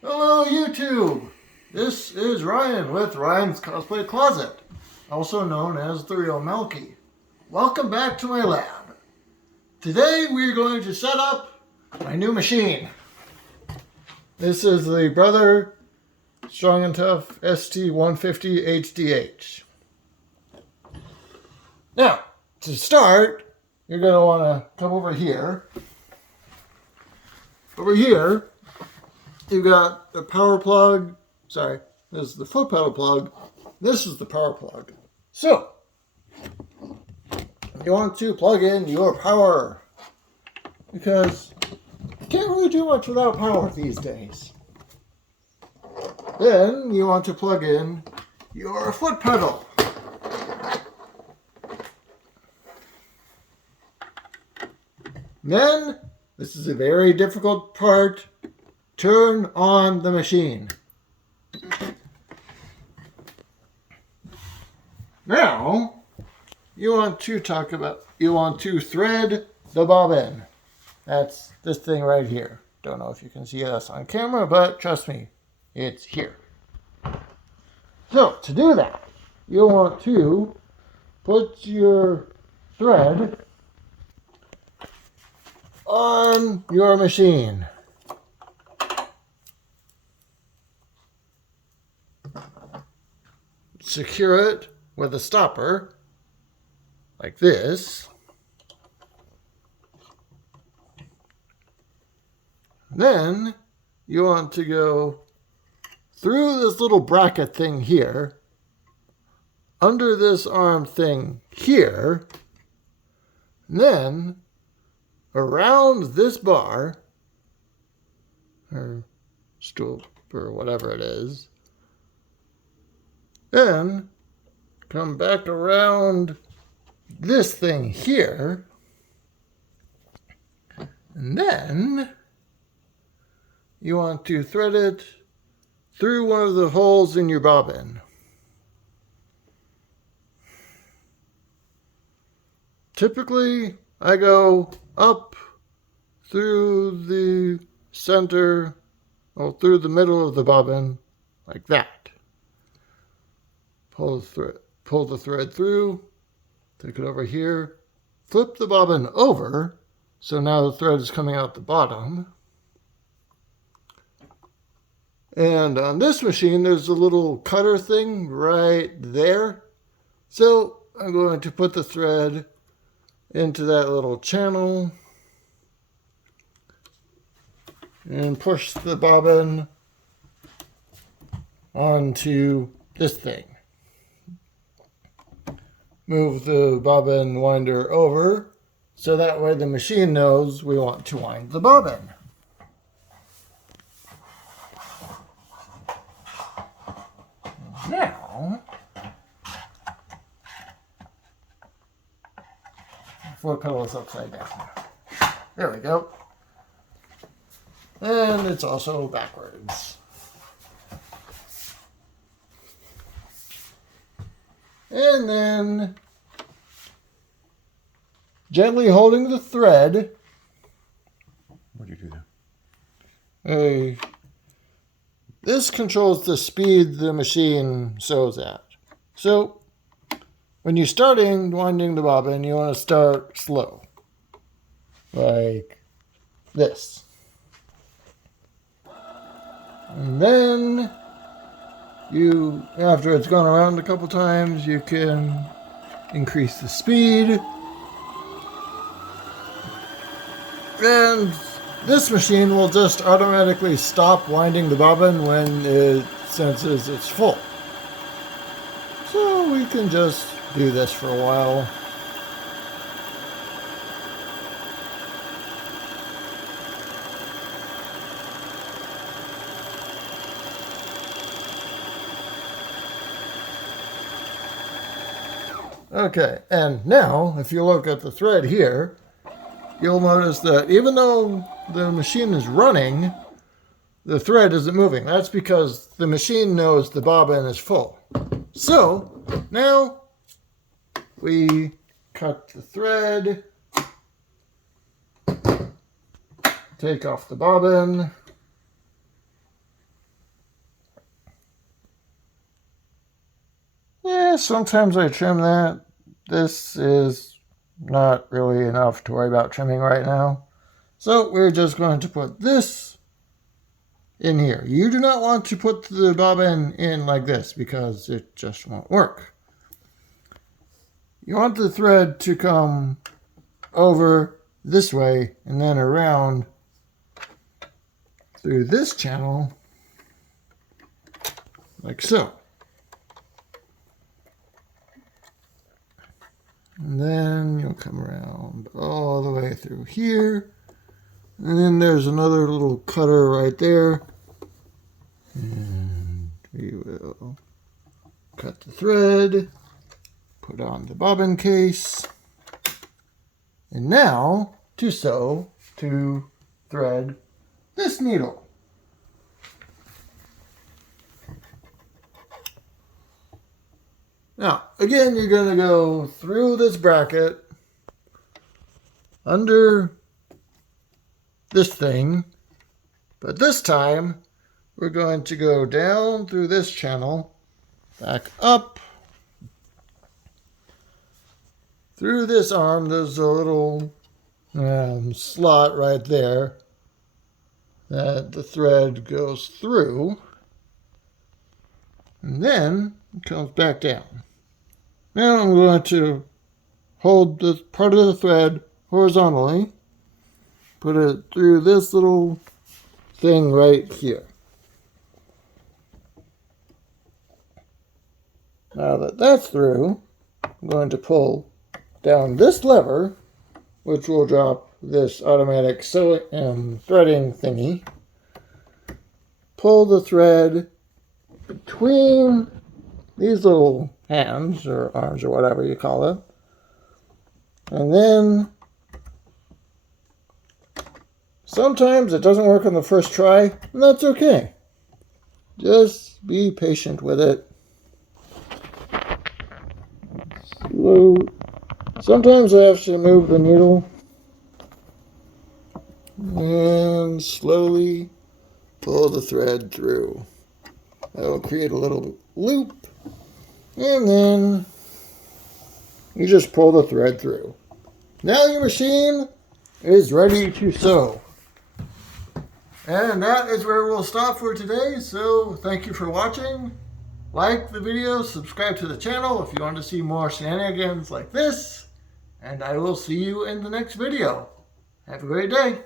Hello YouTube! This is Ryan with Ryan's Cosplay Closet, also known as The Real Melky. Welcome back to my lab. Today we're going to set up my new machine. This is the Brother ST150HDH. Now, to start, you're going to want to come over here. Over here, you've got the power plug. Sorry, this is the foot pedal plug. This is the power plug. So, you want to plug in your power because you can't really do much without power these days. Then you want to plug in your foot pedal. Then, this is a very difficult part, turn on the machine. Now, you want to thread the bobbin. That's this thing right here. Don't know if you can see us on camera, but trust me, it's here. So, to do that, you'll want to put your thread on your machine. Secure it with a stopper, like this. Then you want to go through this little bracket thing here, under this arm thing here, and then around this bar, or stool, or whatever it is, then come back around this thing here, and then you want to thread it through one of the holes in your bobbin. Typically, I go up through the center, or through the middle of the bobbin, like that. Pull the thread through, take it over here, flip the bobbin over, so now the thread is coming out the bottom. And on this machine, there's a little cutter thing right there. So I'm going to put the thread into that little channel and push the bobbin onto this thing. Move the bobbin winder over so that way the machine knows we want to wind the bobbin. Now, foot pedal is upside down. There we go. And it's also backwards. And then, gently holding the thread. What do you do there? This controls the speed the machine sews at. So, when you're starting winding the bobbin, you want to start slow. Like this. And then, after it's gone around a couple times, you can increase the speed. And this machine will just automatically stop winding the bobbin when it senses it's full. So we can just do this for a while. Okay, and now if you look at the thread here, you'll notice that even though the machine is running, the thread isn't moving. That's because the machine knows the bobbin is full. So, now we cut the thread, take off the bobbin, Yeah, sometimes I trim that. This is not really enough to worry about trimming right now. So we're just going to put this in here. You do not want to put the bobbin in like this because it just won't work. You want the thread to come over this way and then around through this channel like so. And then you'll come around all the way through here. And then there's another little cutter right there. And we will cut the thread, put on the bobbin case. And now to sew to thread this needle. Now, again, you're going to go through this bracket, under this thing, but this time we're going to go down through this channel, back up, through this arm. There's a little slot right there that the thread goes through, and then it comes back down. Now I'm going to hold this part of the thread horizontally, put it through this little thing right here. Now that that's through, I'm going to pull down this lever, which will drop this automatic threading thingy. Pull the thread between these little hands or arms or whatever you call it. And then sometimes it doesn't work on the first try, and that's okay. Just be patient with it. Slow. Sometimes I have to move the needle and slowly pull the thread through. That will create a little loop, and then you just pull the thread through. Now your machine is ready to sew. And that is where we'll stop for today. So thank you for watching. Like the video, subscribe to the channel if you want to see more shenanigans like this. And I will see you in the next video. Have a great day.